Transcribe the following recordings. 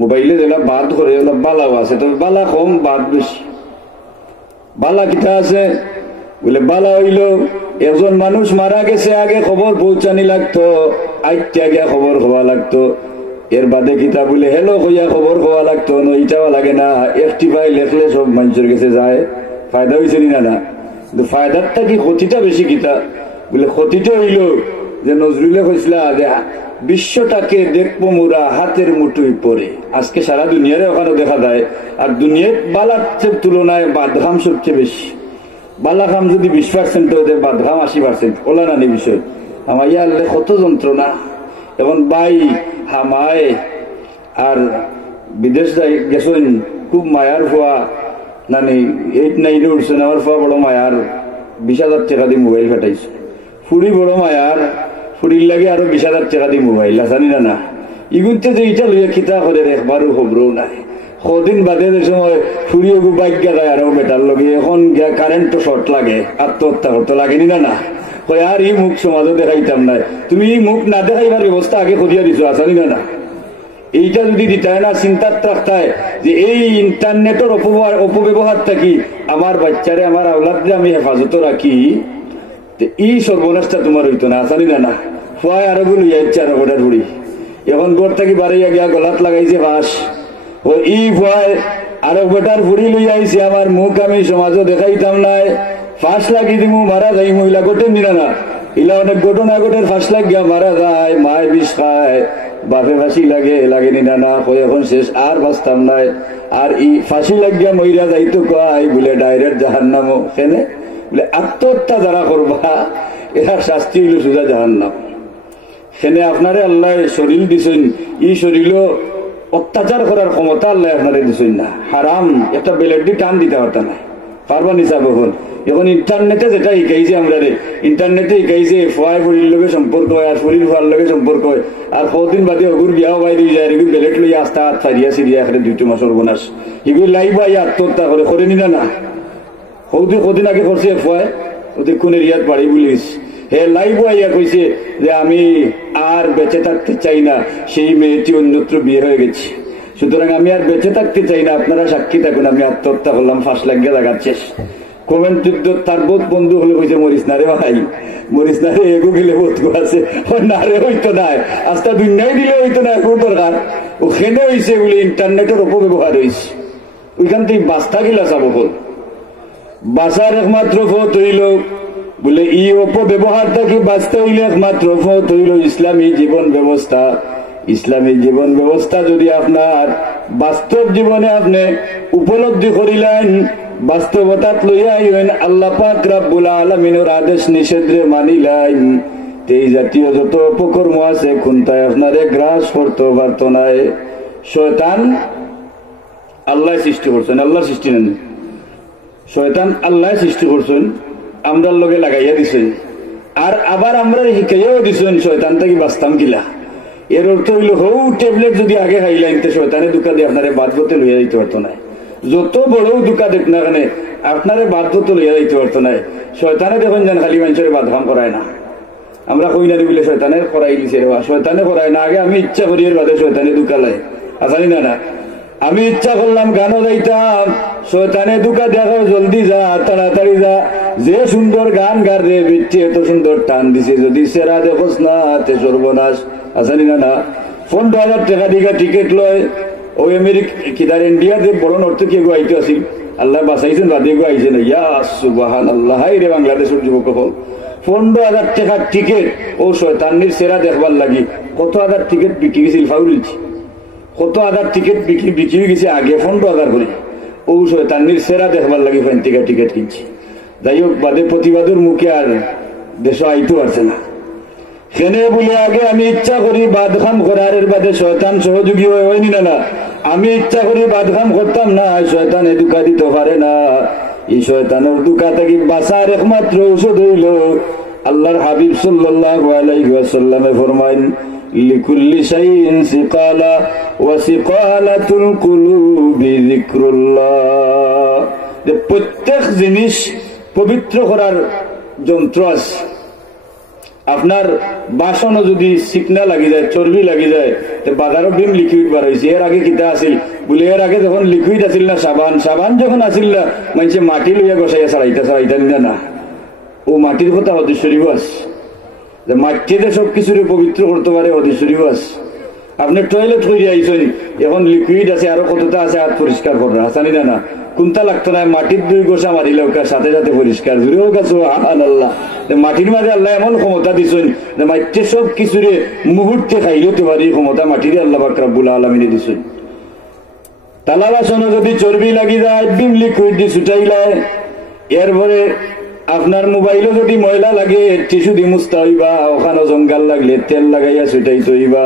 মোবাইলে যেটা বাদ করে ওগুলো বালাও আছে, তবে বালা কম বাদ বেশি। বালা কিতা আছে বলে, বালা হইল একজন মানুষ মারা গেছে, আগে খবর পৌঁছানি লাগতো, আইতে আগে খবর হওয়া লাগতো। এর বাদে কিতা বলে হেলো কইয়া খবর হওয়া লাগতো, নইটাও লাগে না, একটি ভাই লেখলে সব মানুষের কাছে যায়। ফায়দা হয়েছে না? না, কিন্তু ফায়দারটা কি, ক্ষতিটা বেশি কিতা বলে, ক্ষতিটা হইল যে নজরুলে কইসলা যে বিশ্বটাকে দেখবো মোরা হাতের মুঠোয় পড়ে। আজকে সারা দুনিয়ারে ওখানে দেখা যায়, আর দুনিয়ার বালার তুলনায় বাদঘাম সবচেয়ে বেশি। বালাঘাম যদি 20% হয়ে যায়, বাদঘাম 80%। ওলা নানি বিষয় আমার ইয়ারলে কত যন্ত্রণা। এখন বাই হামায় আর বিদেশ যাই গেছেন, খুব মায়ার ফুয়া নানি 8, 9 উঠছেন, আমার ফুয়া বড় মায়ার 20,000 টাকা দিয়ে মোবাইল ফাটাইছে। ফুড়ি বড় মায়ার, ফুড়ির লাগে আরো 20,000 টাকা দিয়ে মোবাইল, জানি না। ইগুনতে যে এটা লইয়া খিতা করে একবারও খবরও নাই। কদিন বাদে যে সময় ফুড়িয়ে বাইক গায় আরো বেটার লগে, এখন কারেন্ট তো শর্ট লাগে, আত্মহত্যা করতে লাগেনি না। আর এই মুখ সমাজও দেখাইতাম না, তুমি এই মুখ না দেখাইবার ব্যবস্থা আগে করিয়া দিছো, আসানি না। এইটা যদি দিতায় না, চিন্তার রাখতায় যে এই ইন্টারনেটের অপব্যবহারটা কি আমার বাচ্চারে, আমার আওলাদরে আমি হেফাজত রাখি, এই সর্বনাশটা তোমার হইতো না, আসানি না। ফুয়ায় আরো গুলো ইচ্ছে আরো গোটার ফুড়ি, এখন গোট থাকি বাড়াইয়া গিয়া গলাত লাগাইছে ফাঁস। ও ই ফুয়ায় আরো বেটার ফুড়ি লইয়া আইছে, আমার মুখ আমি সমাজও দেখাইতাম নাই, ফাঁস লাগি দিমু মারা যাই, মহিলা গোটেন দিনা না। ইলা অনেক ঘটনা ঘটের, ফাঁস লাগিয়া মারা যায়, মায় বিষ খায়, বাপে ফাঁসি লাগেনি না। এখন শেষ আর বাঁচতাম নাই, আর ই ফাঁসি লাগিয়া মহিলা যাইতো কয় বলে ডাইরেক্ট জাহান্নাম। কেনে বলে আত্মহত্যা যারা করবা এরা শাস্তি হইল সোজা জাহান্নাম। সেনে আপনারে আল্লাহ শরীর দিছেন, ই শরীরও অত্যাচার করার ক্ষমতা আল্লাহ আপনারে দিছেন না। হারাম একটা বেলেট দিয়ে টান দিতে পারতাম না, পারবা নিচা বহুন। এখন ইন্টারনেটে যেটা শিখাইছে আমরা, ইন্টারনেটে শিখাইছে ফুয়াই ফুড়ির লগে সম্পর্ক হয়, আর ফুড়ির ফুয়ার লগে সম্পর্ক হয়, আর কদিন বাদে অগুর বিয়াও বাই দিয়ে যায়, এগুলো বেলেট লইয়া আস্তা হাত ফারিয়া সিরিয়া এখানে 2 মাসের বনাস, এগুলো লাই বাই আত্মহত্যা করে নিনা না। কদিন আগে করছে ফুয়ায়, ওদের কোন এরিয়াত বাড়ি বলিস, হে লাইভ আইয়া কইছে যে আমি আর বেঁচে থাকতে চাই না, সেই মেয়েটি অন্যত্র বিয়ে হয়ে গেছে, সুতরাং আমি আর বেঁচে থাকতে চাই না, আপনারা সাক্ষী থাকুন, আমি আত্মহত্যা করলাম, ফাঁস লাগিয়ে লাগাচ্ছে। কমেন্ট যুদ্ধ তার বোধ বন্ধু হলে কইছে মরিস না রে ভাই, মরিস না রে, এগো গেলে বোধ আছে না রে, হইতো না আস্তা দুনিয়ায় দিলে হইতো না, এখন দরকার ওখানে হয়েছে বলে ইন্টারনেটের অপব্যবহার হয়েছে, ওইখান থেকে বাস্তা গিলা চাবো হল। বাঁচার একমাত্র পথ হইল বলে ই অপব্যবহার থেকে বাঁচতে হইলে একমাত্র পথ হইল ইসলামী জীবন ব্যবস্থা। ইসলামী জীবন ব্যবস্থা যদি আপনার বাস্তব জীবনে আপনি উপলব্ধি করিলেন, বাস্তবতাত লইয়া আইলেন, আল্লাহ পাক রব্বুল আলামিনের আদেশ নিষেধে মানিলেন, এই জাতীয় যত অপকর্ম আছে কোনটাই আপনারে গ্রাস করতে পারত নাই। শয়তান আল্লাহ সৃষ্টি করছেন, আল্লাহ সৃষ্টি নেন, শয়তান আল্লাহ সৃষ্টি করছেন, আমরা লগে লাগাইয়া দিছেন, আর আবার আমরা শিখাইয়াও দিছেন শয়তান থেকে বাঁচতাম কিলা। এর অর্থ হইল হৌ ট্যাবলেট যদি আগে খাইলেন তো শয়তানের দুকা দিয়ে আপনারে বাদ করতে লইয়া দিতে পারতো না, যত বড় দুকা দেখ না কেন আপনারে বাদ করতে লইয়া দিতে পারতো না। শয়তানে দেখুন যেন খালি মানুষের বাদঘাম করায় না, আমরা কই না বলে শয়তানের করাই দিছে রে, শয়তানে করায় না, আগে আমি ইচ্ছা করি এর বাদে শয়তানে দুকা লাই, জানি না। আমি ইচ্ছা করলাম গানও যাইতাম, শয়তানে দুকা দেখো জলদি যা, তাড়াতাড়ি যা, যে সুন্দর গান গার রে বিচ্ছি, এত সুন্দর টান দিছে, যদি সেরা দেখোস না তে সর্বনাশ, জানি না। 15,000 টাকা দিঘা টিকিট লয়, ওই আমেরিকা ইন্ডিয়াতে বড় নর্তকী গো আইতে আসিল, আল্লাহ বাঁচাইছেন, বাদে গো আইছে না, ইয়া সুবহানাল্লাহ, হাই রে বাংলাদেশের যুবক হল 15,000 টাকার টিকিট, ও শয়তানির সেরা দেখবার লাগি কত হাজার টিকিট বিক্রি গেছিল, ফাউলিছি কত হাজার টিকিট বিক্রি গেছে আগে 15,000 করে, ও শয়তানির সেরা দেখবার লাগি ফাইন টিকিট কিনছি। যাই হোক, বাদে প্রতিবাদের মুখে আর দেশ আইতে পারছে না। সেনে বলে আগে আমি ইচ্ছা করি বাদখাম করার, এর বাদে শয়তান সহযোগী হয়নি না, আমি ইচ্ছা করি বাদখাম করতাম না, শয়তান এ দুকা দিতে পারে না। এই শয়তানের দুকা থেকে বাঁচার একমাত্র ঔষধ হইল আল্লাহর হাবিব সাল্লাল্লাহু আলাইহি ওয়াসাল্লামে ফরমাইন, লিকুল্লি শাইইন সিকালা ওয়া সিকালাতুল কুলুবি যিকরুল্লাহ, যে প্রত্যেক জিনিস পবিত্র করার যন্ত্র আছে, আপনার বাসনও যদি চিকনা লাগি যায়, চর্বি লাগি যায়, বাজারও ডিম লিকুইড বার হয়েছে। এর আগে কিতা আছিল বলে, এর আগে যখন লিকুইড আছিল না সাবান, সাবান যখন আছিল না মানুষে মাটি লইয়া বসাইয়া ছাড়াইতা না, ও মাটির কথা হদিস শরীফ আছে, মাটিতে সবকিছুরে পবিত্র করতে পারে, হদিস শরীফ আছে। আপনি টয়লেট করে আইসেন, এখন লিকুইড আছে, আরো কতটা আছে, হাত পরিষ্কার করা আসানি না, কোনটা লাগতো না, মাটির 2 গোসা মারিলে সাথে সাথে পরিষ্কার জুড়ে হোক আছে। আল্লাহ মাটির মাঝে আল্লাহ এমন ক্ষমতা দিছেন যে মাটিতে সব কিছুরে মুহূর্তে খাইতে পারি ক্ষমতা মাটিরে আল্লাহ পাক রব্বুল আলামিনে দিছেন। তালা বাসনে যদি চর্বি লাগি যায় ডিম লিকুইড দিয়ে ছুটাইলায়, এরপরে আপনার মোবাইলও যদি ময়লা লাগে টিস্যু দিয়ে মুছতে হইবা, ওখানে জঙ্গাল লাগলে তেল লাগাইয়া ছুটাইতে হইবা।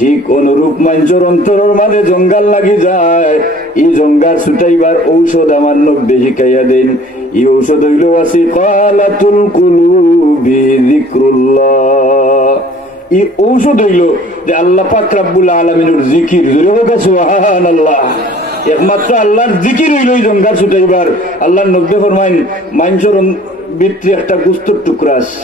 ঠিক অনুরূপ মানুষের অন্তরের মাঝে জঙ্গাল লাগি যায়, এই জঙ্গাল ছুটাইবার ঔষধ আমার নব্বে শিখাইয়া দেন। এই ঔষধ হইল আছে কালাতুল কুলুবি যিকরুল্লাহ। এই ঔষধ হইল যে আল্লাহ পাক রব্বুল আলামিনের জিকির। সুবহানাল্লাহ। একমাত্র আল্লাহর জিকির হইল এই জঙ্গাল ছুটাইবার। আল্লাহর নব্বে ফরমাইন মানুষের ভিতরে একটা গুস্তর টুকরা আছে,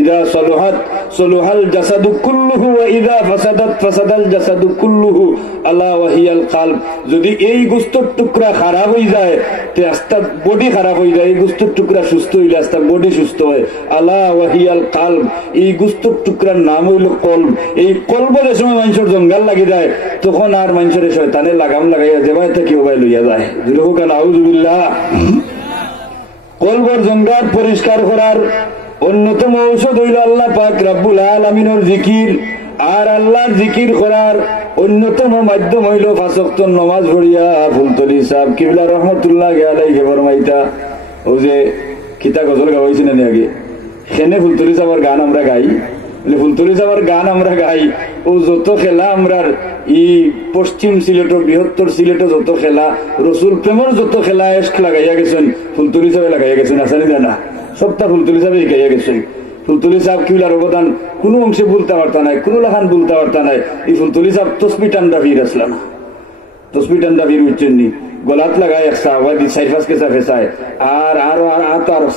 ইদা সলুহাত সলুহাল জাসাদু কুল্লুহু ওয়া ইদা ফাসাদাত ফাসাদাল জাসাদু কুল্লুহু আলা ওয়া হিয়াল কলব। যদি এই গোশতের টুকরা খারাপ হয়ে যায় তে আস্তা বডি খারাপ হয়ে যায়, এই গোশতের টুকরা সুস্থ হইলে আস্তা বডি সুস্থ হয়। আলা ওয়া হিয়াল কলব, এই গোশতের টুকরার নাম হইল কলব। এই কলবের সময় মানুষের জঙ্গাল লাগি যায়, তখন আর মানুষের শয়তানে লাগাম লাগাইয়া দেবায় থেকে ওবাই লইয়া যায়। দুরুহু নাউযুবিল্লাহ। কলবের জঙ্গাল পরিষ্কার করার অন্যতম ঔষধ হইল আল্লাহ পাক রব্বুল আলামিনের জিকির। আর আল্লাহর জিকির করার অন্যতম মাধ্যম হইল 5 ওয়াক্ত নামাজ পড়িয়া। ফুলতলি সাহেব কিবলা রহমতুল্লাহি আলাইহি ফরমাইতা, ও যে কিতা গজল গাইছেন না আগে, সেনে ফুলতলি সাহেবের গান আমরা গাই, ফুলতলি সাহেবের গান আমরা গাই। ও যত খেলা আমরার ই পশ্চিম সিলেট, বৃহত্তর সিলেট যত খেলা, রসুল প্রেমের যত খেলা এসক লাগাইয়া গেছেন ফুলতলি সাহেব লাগাইয়া গেছেন, আসানি না সবটা ফুলতলি সাহেব শিখাইয়া গেছেন। ফুলতলি সাহেব কিবলার অবদান কোনো অংশে বলতে পারতা নাই, কোনো লাখান বলতে পারতা নাই। এই ফুলতলি সাহেব তসবি টান্ডা ভিড় আসলাম, তসবি টান্ডা ভিড় উঠছেন নি, গলাত লাগাই একসা ওয়াদি 4-5 কেসা ফেসায়, আর আরো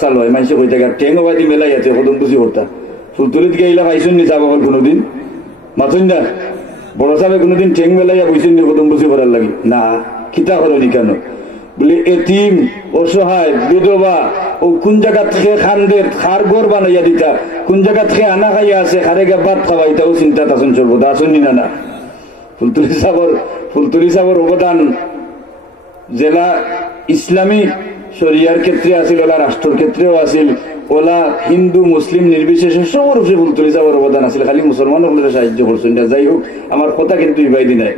সাল হয় মানুষে কই থাকে টেং ওয়াদি মেলাই আছে কদম বুঝি করতা। ফুলতলিত গেইলা পাইছেন নি যাব কোনোদিন মাথুন না, বড় সাহেব কোনোদিন টেং মেলাইয়া বইছেন নি কদম বুঝি করার লাগি না, খিতা হলনি কেন বলে এতিম অসহায় বিধবা ও কোন জায়গা থেকে খানদের খার গড় বানাইয়া দিতা, কোন জায়গা থেকে আনা খাইয়া আছে খারে গা ভাত খাওয়াইতা, ও চিন্তা তাসন চলবো আসুন না না। ফুলতলি সাহেবের অবদান জেলা ইসলামী শরিয়ার ক্ষেত্রে আছিল, ওলা রাষ্ট্রের ক্ষেত্রেও আছিল, ওলা হিন্দু মুসলিম নির্বিশেষে সবর ফুলতলি সাহেবের অবদান আছিল। খালি মুসলমান হলে সাহায্য করছেন না। যাই হোক, আমার কথা কিন্তু ইবাইদি নাই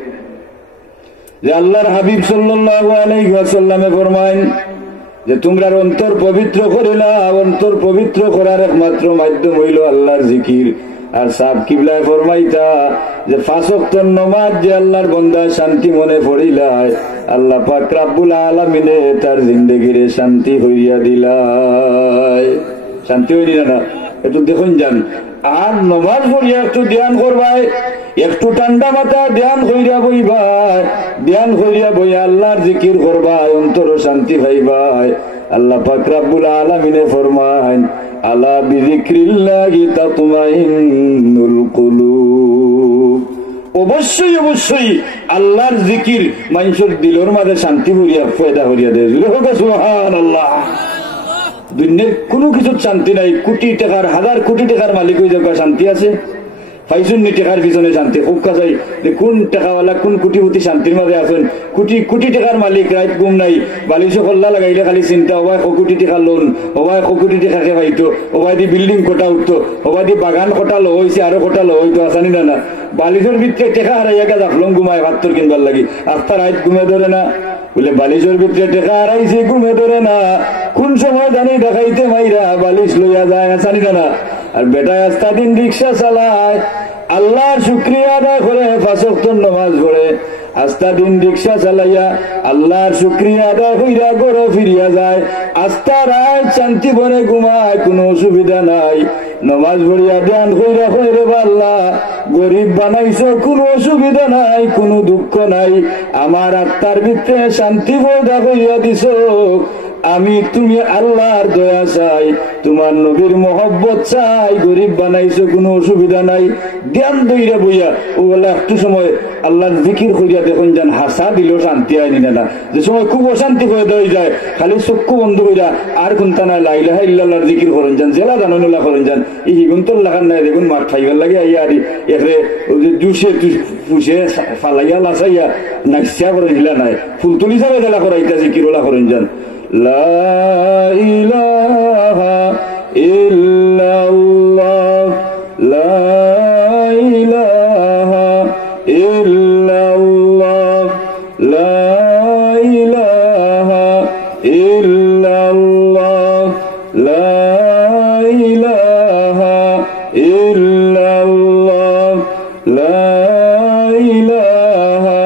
যে আল্লাহর হাবিব সাল্লাল্লাহু আলাইহি ওয়াসাল্লামে ফরমাইন যে তোমরা অন্তর পবিত্র করিলা, অন্তর পবিত্র করার একমাত্র মাধ্যম হইল আল্লাহর জিকির। আর সাহেব কিবলায় ফরমাইতা যে 5 ওয়াক্ত নামাজ যে আল্লাহর বান্দা শান্তি মনে পড়িলায়, আল্লাহ পাক রব্বুল আলামিনে তার জিন্দেগিরে শান্তি হইয়া দিলায়। শান্তি হইল না, একটু দেখুন যান। আর নমাজ পড়িয়া একটু ধ্যান করবাই, একটু ঠান্ডা মাথা ধ্যান কইরা বইবাই, ধ্যান কইরা বই আল্লাহর জিকির করবাই, অন্তর শান্তি পাইবাই। আল্লাহ পাক রব্বুল আলামিনে ফরমায় আলা বিযিকরিল্লাহি তাতমাইন্নুল কুলুব। অবশ্যই অবশ্যই আল্লাহর জিকির মানুষের দিলের মাঝে শান্তি ভরিয়া পয়দা করিয়া দেয়। সুবহানাল্লাহ। দুনিয়ার কোনো কিছুর শান্তি নাই। কোটি টাকার 1000 কোটি টাকার মালিক হয়ে যাওয়া শান্তি আছে? পাইছুন নি টাকার পিছনে শান্তি? খুব কাজাই যে কোন টাকাওয়ালা কোন কোটিপতি শান্তির মাঝে আছেন। কোটি কোটি টাকার মালিক রাত ঘুম নাই, বালিশ খোল্লা লাগাইলে খালি চিন্তা, হবাই 100 কোটি টাকা লোন, হবাই 100 কোটি টাকাকে পাইতো, হবাই দি বিল্ডিং কোটা উঠতো, হবাই দি বাগান কোটা লো হয়েছে, আরো কোটা লো হইতো, আসানি না না। বালিশের ভিতরে টেকা হারাইয়া গেছে আফলং ঘুমায় ভাত্তর কিনবার লাগি, আস্তা রাত ঘুমে ধরে না। বলে বালিশের ভিতরে টেকা হারাইছে, ঘুমে ধরে না, কোন সময় জানি দেখাইতে মাইরা বালিশ লইয়া যায়, আসানি না না। আর বেটায় আস্তা দিন রিক্সা চালায়, আল্লাহর শুকরিয়া আদায় করে 5 ওয়াক্ত নামাজ পড়ে, আস্তা দিন রিক্সা চালাইয়া আল্লাহর শুকরিয়া আদায় কইরা ঘরে ফিরিয়া যায়, আস্তা রাত শান্তি ভরে ঘুমায়, কোনো অসুবিধা নাই। নামাজ পড়িয়া ধ্যান কইরা কইরে আল্লাহ গরিব বানাইছো, কোনো অসুবিধা নাই, কোনো দুঃখ নাই, আমার আত্মার ভিতরে শান্তি পয়দা কইরা দিছো, আমি তুমি আল্লাহর দয়া চাই, তোমার নবীর মহব্বত চাই, গরিব বানাইছো কোনো অসুবিধা নাই, ধ্যান দইরা বইয়া ও বলে একটু সময় আল্লাহর জিকির করিয়া দেখুন যান হাসা দিলেও শান্তি আইনি না। যে সময় খুব অশান্তি হয়ে দেওয়া যায় খালি চক্ষু বন্ধ কইরা আর কোনটা নাই লা ইলাহা ইল্লাল্লাহর জিকির করেন যান, জেলা জানানুল্লাহ করেন যান, এই হিগুন্তর লাগান নাই দেখুন মাঠ ফাইবার লাগে আইয়া আর এখানে জুসে ফুসে ফালাইয়া লাসাইয়া নাইসা করে হিলা নাই ফুলতুলি যাবে জেলা করাইতা জিকির ওলা করেন যান। লা ইলাহা ইল্লাল্লাহ লা ইলাহা ইল্লাল্লাহ লা ইলাহা ইল্লাল্লাহ লা ইলাহা ইল্লাল্লাহ লা ইলাহা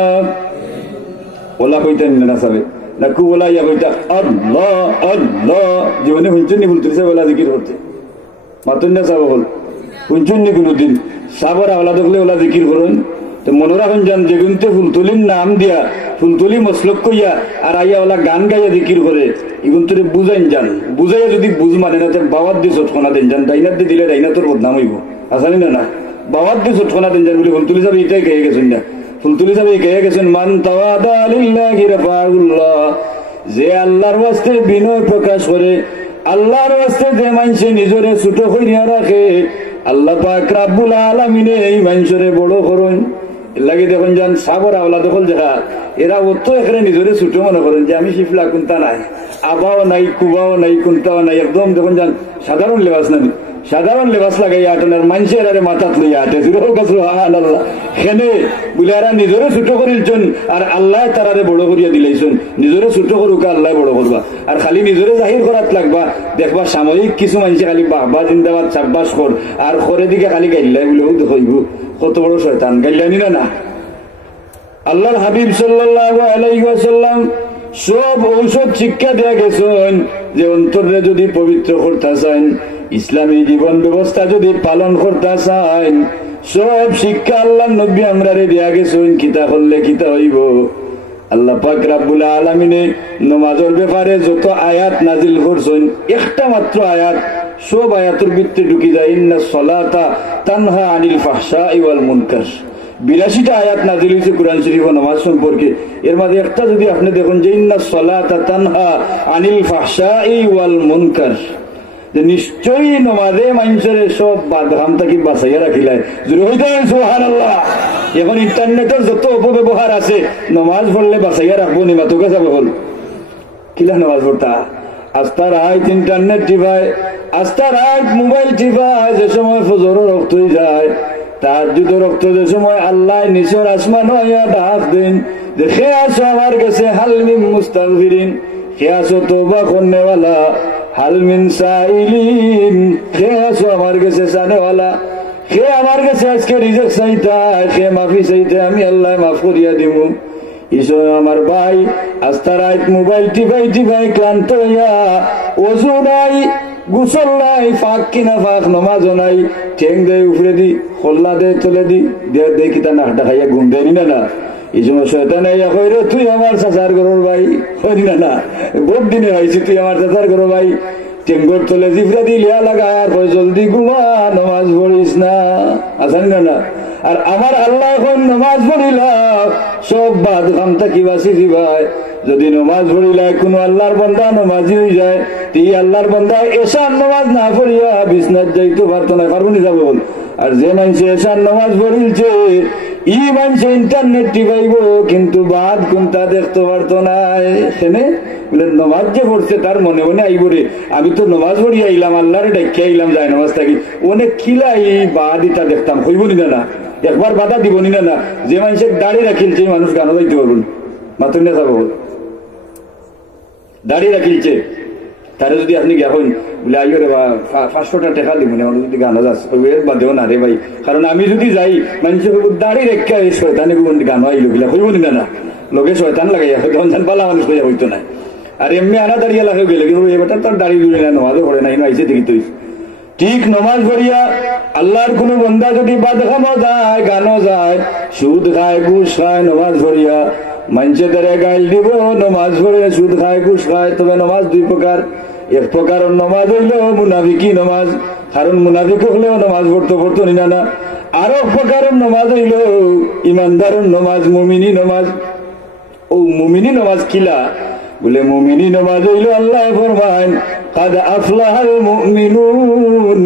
ওলা কইতেন না সাবে না কু বলা ইয়া কইতা আল্লাহ আল্লাহ জীবনে হুঞ্চুনি ফুলতুলিসা বলা জিকির করতে মাতুন না সাব বল হুঞ্চুনি কোনদিন সাবর আওলা দেখলে ওলা জিকির করুন। তো মনে রাখুন যান যেগুনতে ফুলতুলির নাম দিয়া ফুলতুলি মসলক কইয়া আর আইয়া ওলা গান গাইয়া জিকির করে এগুন তোরে বুঝাইন যান, বুঝাইয়া যদি বুঝ মানে না বাবার দিয়ে চটকনা দেন যান, ডাইনার দিয়ে দিলে ডাইনাতর বদনাম হইব আসানি না না বাবার দিয়ে চটকনা দেন যান বলে ফুলতুলি সাহেব এটাই খেয়ে গেছেন না। ফুলতুলি সাহেব খেয়ে গেছেন মান তাওয়াদা লিল্লাহি রাফাহুল্লাহ, যে আল্লাহর ওয়াস্তে বিনয় প্রকাশ করে, আল্লাহর ওয়াস্তে যে মানুষে নিজরে ছোট কইরা রাখে, আল্লাহ পাক রব্বুল আলামিনে এই মানুষরে বড় করুন। লাগে দেখুন যান সাবর আওলা দখল যারা এরা অত এখানে নিজরে ছোট মনে করেন যে আমি শিফলা কোনটা নাই, আবাও নাই, কুবাও নাই, কোনটাও নাই, একদম দেখুন যান সাধারণ লেবাস নাই, সাধারণ লেবাস লাগাই আটনার মানুষের আরে মাথাত লইয়া আটে আল্লাহ খেনে বলে এরা নিজরে ছোট করিলছেন আর আল্লাহ তারারে বড় করিয়া দিলাইছেন। নিজরে ছোট করুক আল্লাহ বড় করবা, আর খালি নিজরে জাহির করাত লাগবা দেখবা সাময়িক কিছু মানুষে খালি বাহবা জিন্দাবাদ চাব্বাস কর আর খরে দিকে খালি গাইলাই বলেও দেখইব কত বড় শয়তান গাইলানি না। আল্লাহর হাবিব সাল্লাল্লাহু আলাইহি ওয়াসাল্লাম সব ঔষধ শিক্ষা দেয়া গেছেন যে অন্তরে যদি পবিত্র করতে চান, ইসলামী জীবন ব্যবস্থা যদি পালন করতে চান, সব শিক্ষা আল্লাহ নবী আমরারে দেয়া গেছেন। কিতা করলে কিতা হইব, আল্লাহ পাক রব্বুল আলামিনে নামাজের ব্যাপারে যত আয়াত নাজিল করছেন একটা মাত্র আয়াত সব আয়াতের ভিতরে ঢুকি যায় ইন্নাস সালাতা তানহা আনিল ফাহশাই ওয়াল মুনকার। 82টা আয়াত নাজিল হয়েছে কুরআন শরীফ ও নামাজ সম্পর্কে, এর মধ্যে একটা যদি আপনি দেখুন যে ইন্নাস সালাতা তানহা আনিল ফাহশাই ওয়াল মুনকার, যে নিশ্চয়ই নামাজে মানুষের সব বাদহাম থেকে বাঁচাইয়া রাখিলাই। যদি হইতে সুবহানাল্লাহ। এখন ইন্টারনেটের যত অপব্যবহার আছে নামাজ পড়লে বাঁচাইয়া রাখবো নি মাতো কাছে বল কিলা নামাজ পড়তা আস্তা রাত ইন্টারনেট টিপায়, আস্তা রাত মোবাইল টিপায়, যে সময় ফজর রক্ত হয়ে যায়, তাহাজ্জুদ রক্ত যে সময় আল্লাহ নিচের আসমান হইয়া ডাক দেন যে খে আসো আমার কাছে হাল মিন মুস্তাগফিরিন, খে আসো তওবা করনেওয়ালা, হাল মিন সাইলিন, খে আসো আমার কাছে জানেওয়ালা, খে আমার কাছে আজকে রিজিক চাইতা, খে মাফি চাইতে আমি আল্লাহ মাফ করিয়া দিব। ইসো আমার ভাই আস্তা রাত মোবাইল টিপাই টিপাই ক্লান্ত হইয়া ওযু নাই, গোসল নাই, ফাঁক কিনা ফাঁক, নমাজও নাই, ঠেং দেয় উপরে দি, খোল্লা দেয় তোলে দি, দেখি তা নাকটা খাইয়া ঘুম দেয়নি না না। এই সময় শয়তান আইয়া কই রে তুই আমার চাচার ঘরের ভাই, কই না না বহুত দিনে হয়েছি তুই আমার চাচার ঘরের ভাই, টেঙ্গর তোলে জিফরা দি লিয়া লাগায় আর কই জলদি ঘুমা নামাজ পড়িস না, আসানি না না। আর আমার আল্লাহ এখন নামাজ পড়িলা সব বাদ খামতা কি বাসি দিবাই, যদি নামাজ পড়িলা কোনো আল্লাহর বান্দা নামাজি হয়ে যায়, তুই আল্লাহর বান্দা এশার নামাজ না পড়িয়া বিছনাত যাইতে পারতো না, পারবো নি যাবো বল। আর যে মানুষে এশার নামাজ পড়িলছে ই মানুষে ইন্টারনেট টিপাইব কিন্তু বাদ কোনটা দেখতে পারতো না। এখানে বলে নামাজ যে পড়ছে তার মনে মনে আইব রে আমি তো নামাজ পড়ি আইলাম, আল্লাহরে ডাকি আইলাম, যায় নামাজ থাকি অনেক খিলাই বাদ ইটা দেখতাম, হইব নি না, একবার বাধা দিব নি না। যে মানুষের দাড়ি রাখিলছে মানুষ গানও যাইতে পারবেন মাত্র না যাবো, দাড়ি রাখিলছে তারে যদি আপনি গেছেন বলে আইও রে বা 500টা টাকা দিব না যদি গানও যাচ্ছে এর বাদেও না রে ভাই, কারণ আমি যদি যাই মানুষের দাড়ি রেখা এই শয়তানি গানও আইলো গিলা হইব নি না, লোকে শয়তান লাগাইয়া তখন জান পালা মানুষ হইয়া হইতো না। আর এমনি আনা দাঁড়িয়ে লাগে গেলে কিন্তু এবার তার দাড়ি দুড়ে না, নমাজও পড়ে না, আইসে দেখি তুই ঠিক নমাজ পড়িয়া আল্লাহর কোন বন্দা যদি বাদখামো যায়, গানও যায়, সুদ খায়, ঘুষ খায়, নমাজ পড়িয়া মানুষে তারা গাইল দিব, নমাজ পড়ে সুদ খায় ঘুষ খায়। তবে নমাজ দুই প্রকার, এক প্রকার নমাজ হইল মুনাফিকি নমাজ, কারণ মুনাফিক হলেও নমাজ পড়তো না। আর এক প্রকার নমাজ হইল ইমানদার নমাজ, মুমিনী নমাজ। ও মুমিনী নমাজ কিলা বলে, মুমিনী নমাজ হইল আল্লাহ ফরমান কাদ আফলাহাল মুমিনুন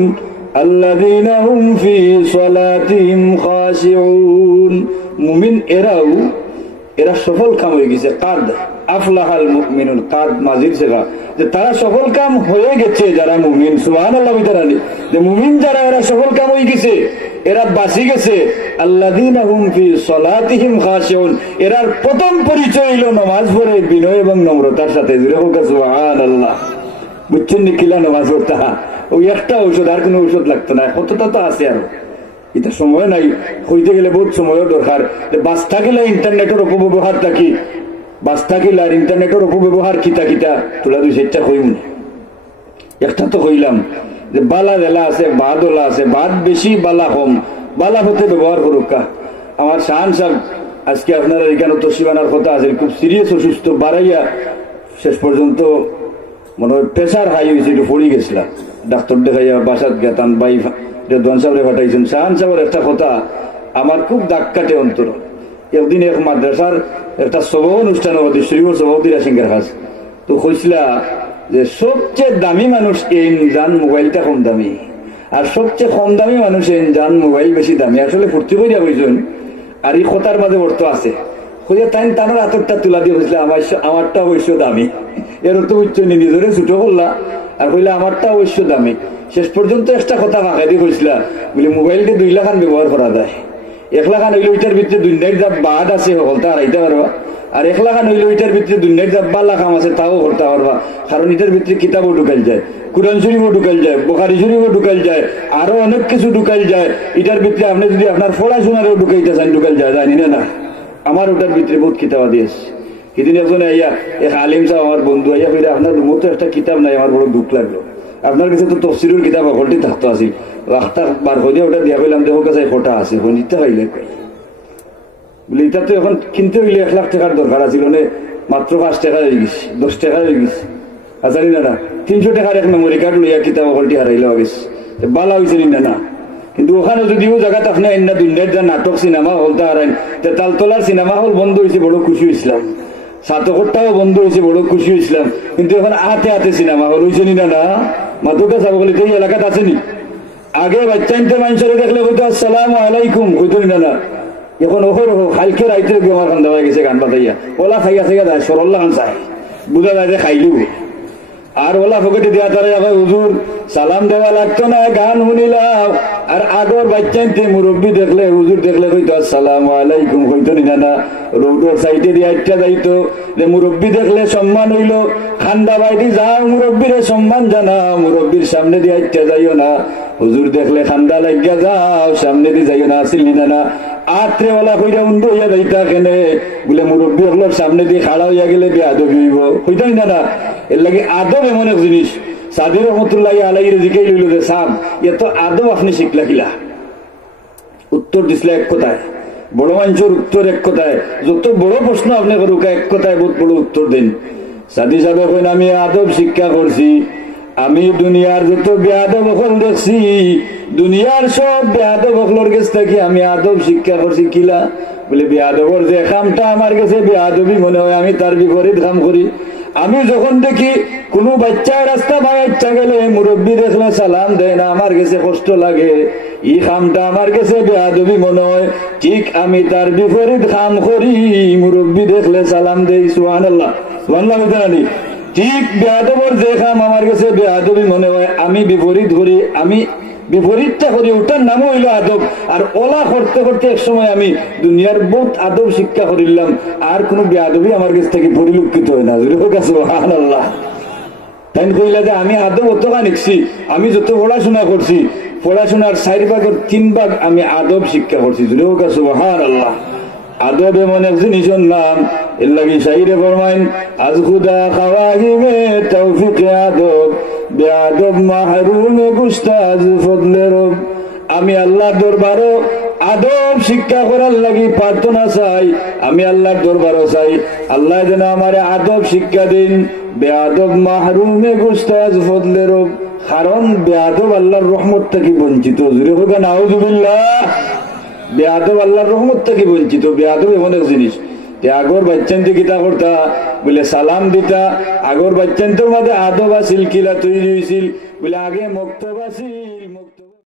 আল্লাযীনা হুম ফি সালাতিহিম খাশিউন। মুমিন এরা সফল কাম হয়ে গেছে। কাদ আফলাহাল মুমিনুন, কাদ মাজির সেগা, যে তারা সফল কাম হয়ে গেছে যারা মুমিন। সুবহানাল্লাহ। যে মুমিন যারা এরা সফল কাম হয়ে গেছে, এরা বাঁচি গেছে। আল্লাযীনা হুম ফি সালাতিহিম খাশিউন, এরার প্রথম পরিচয় হইল নামাজ পড়ে বিনয় এবং নম্রতার সাথে। সুবহানাল্লাহ। বুঝছেন নি কিলা নামাজ পড়তা? ওই একটা ঔষধ, আর কোনো ঔষধ লাগতো না। কতটা তো আছে, আরো এটা সময় নাই, হইতে গেলে বহুত সময়ও দরকার। বাঁচতে গেলে ইন্টারনেটের অপব্যবহারটা কি, বাঁচতে গেলে আর ইন্টারনেটের অপব্যবহার কিতা কিতা তোলা দুই সেটা কইম না। একটা তো কইলাম যে বালা জেলা আছে, বাদলা আছে, বাদ বেশি বালা কম, বালা হতে ব্যবহার করুক। আমার শাহান সাহেব আজকে আপনারা এখানে তসিবানার কথা আছে, খুব সিরিয়াস অসুস্থ, বাড়াইয়া শেষ পর্যন্ত মনে হয় প্রেশার হাই হয়েছে, একটু পড়ে গেছিলাম। ডাক্তার দেখাইয়া বাসাত গেতাম, বাই রেদওয়ান সাহেবরে পাঠাইছেন। শাহান সাহেবের একটা কথা আমার খুব দাগ কাটে অন্তর। একদিন এক মাদ্রাসার একটা সভা অনুষ্ঠান হতে শ্রীমর সভাপতিরা সিংহের কাজ তো কইছিলা যে সবচেয়ে দামি মানুষ এই যান মোবাইলটা কম দামি, আর সবচেয়ে কম দামি মানুষ এই যান মোবাইল বেশি দামি। আসলে ফুর্তি করিয়া কইছেন, আর এই কথার মাঝে অর্থ আছে। কইয়া তাই তার আতরটা তুলা দিয়ে কইছিল আমারটা অবশ্য দামি। এর অর্থ বুঝছো নি, নিজরে ছুটো করলা আর কইলা আমারটা অবশ্য দামি। শেষ পর্যন্ত একটা কথা ফাঁকা দিয়ে কইছিলা বলে মোবাইলকে 2 লাখ ব্যবহার করা যায়। 1 লাখ হইলে ওইটার ভিতরে দুনিয়ার যা বাদ আছে হলতা হারাইতে পারবা, আর 1 লাখ হইলে ওইটার ভিতরে দুনিয়ার যা বাল্লা কাম আছে তাও করতে পারবা। কারণ এটার ভিতরে কিতাবও ঢুকাইল যায়, কুরআন শরীফও ঢুকাইল যায়, বুখারী শরীফও ঢুকাইল যায়, আরো অনেক কিছু ঢুকাইল যায়। এটার ভিতরে আপনি যদি আপনার পড়াশোনারও ঢুকাইতে চান ঢুকাইল যায়, জানি না। আমার ওটার ভিতরে বহুত কিতাব দিয়েছে। সেদিন একজন আইয়া এক আলিম সাহেব আমার বন্ধু আইয়া কইরা আপনার রুমতো একটা কিতাব নাই, আমার বড় দুঃখ লাগলো। আপনার কাছে তো তফসিরের কিতাব সকলটি থাকতো আসিল, রাস্তা বার করে ওটা দিয়া কইলাম দেখো কাছে ফোটা আছে, নিতে পাইলে বলে এটা তো এখন কিনতে হইলে 1 লাখ টাকার দরকার আছিল, মাত্র 5 টাকা হয়ে গেছে, 10 টাকা হয়ে গেছে। জানি না 300 টাকার এক মেমোরি কার্ড লইয়া কিতাব সকলটি হারাইলে গেছে। বালা হয়েছে না, কিন্তু ওখানে যদিও জায়গাতে আপনি এন্না দুনিয়ার যা নাটক সিনেমা হলতা হারাইন, তালতলার সিনেমা হল বন্ধ হয়েছে, বড় খুশি হয়েছিলাম। সাতকরটাও বন্ধ হয়েছে, বড় খুশি হয়েছিলাম। কিন্তু এখন হাতে সিনেমা হল হয়েছে না, মাতুকা যাবো বলে তো এই এলাকাতে আসেনি। আগে বাচ্চাইতে মানুষের দেখলে হয়তো আসসালামু আলাইকুম হইতো না, এখন ওর খাইকে রাইতে আমার খান দেওয়া গেছে গান বাতাইয়া ওলা খাইয়া থেকে যায়, সরল্লা খান চায়, বুঝা যায় যে খাইলু। আর ওলা পকেটে দেওয়া তারা আবার হুজুর সালাম দেওয়া লাগতো না, গান শুনিলাম। আর আগর বাচ্চাইতে মুরব্বী দেখলে, হুজুর দেখলে হইতো আসসালামু আলাইকুম হইতো না, রোডের সাইডে দিয়ে একটা যাইতো। মুরব্বী দেখলে সম্মান হইল, খান্ডা বাইরে যাও মুরব্বীরে সম্মান জানা, মুরব্বীর সামনে দিয়ে একটা যাইও না। হুজুর দেখলে খান্ডা লাগিয়া যাও, সামনে দিয়ে যাইও না, আসিলি না। আত্রে ওলা কইরা উন্দ হইয়া যাইতা কেনে বলে মুরব্বী হলোর সামনে দিয়ে খাড়া হইয়া গেলে বেয়াদবি হইব, হইতাই না। এর লাগে আদব এমন এক জিনিস। সাদির রহমতুল্লাহ আলাইহির জিকাই লইল যে সাব এত আদব আপনি শিখলা কিলা? উত্তর দিছিল এক কথায়, বড় মানুষের উত্তর এক কথায়। যত বড় প্রশ্ন আপনি করুক এক কথায় বহুত বড় উত্তর দিন। সাদি সাহেব কইন আমি আদব শিক্ষা করছি, আমি দুনিয়ার যত বেয়াদব হল দেখছি, দুনিয়ার সব বেয়াদব হকলোর কাছ থেকে আমি আদব শিক্ষা করছি কিলা? বলে বেয়াদবর যে কামটা আমার কাছে বেয়াদবি মনে হয়, আমি তার বিপরীত কাম করি। আমি যখন দেখি কোন বাচ্চা রাস্তা বাইচ্চা গেলে মুরব্বী দেখলে সালাম দেয় না, আমার কাছে কষ্ট লাগে, এই কামটা আমার কাছে বেয়াদবি মনে হয়, ঠিক আমি তার বিপরীত কাম করি, মুরব্বী দেখলে সালাম দেই। সুবহানাল্লাহ, সুবহানাল্লাহ। ঠিক বেয়াদবর যে কাম আমার কাছে বেয়াদবি মনে হয়, আমি বিপরীত করি, আমি বিপরীতটা করি, ওটার নাম হইল আদব। আর ওলা করতে করতে এক সময় আমি দুনিয়ার বহুত আদব শিক্ষা করিলাম, আর কোন বেয়াদবি আমার কাছ থেকে পরিলক্ষিত হয় না। সুবহানাল্লাহ। তাই কইলা যে আমি আদব অতটা নিচ্ছি, আমি যত পড়াশোনা করছি, পড়াশোনার 4 ভাগের 3 ভাগ আমি আদব শিক্ষা করছি। সুবহানাল্লাহ। আদব এমন এক জিনিসের নাম, এর লাগি শাইরে ফরমাইন আজ খুদা খাওয়াহিমে তৌফিক আদব, বেআদব মাহরুম গুস্তাজ ফজলে রব। আমি আল্লাহ দরবারও আদব শিক্ষা করার লাগি প্রার্থনা চাই, আমি আল্লাহর দরবারও চাই আল্লাহ যেন আমারে আদব শিক্ষা দিন। বেআদব মাহরুমে গুস্তাজ ফদলের, কারণ বেআদব আল্লাহর রহমত থেকে বঞ্চিত। জুড়ে হোক নাউজুবিল্লাহ। বেআদব আল্লাহর রহমত থেকে বঞ্চিত। বেআদব এমন এক জিনিস যে আগর বাচ্চান যে কিতা করতা বলে সালাম দিতা, আগর বাচ্চান তোর মাঝে আদব আসিল, কিলা তৈরি হয়েছিল বলে আগে মক্তব আসিল, মক্তব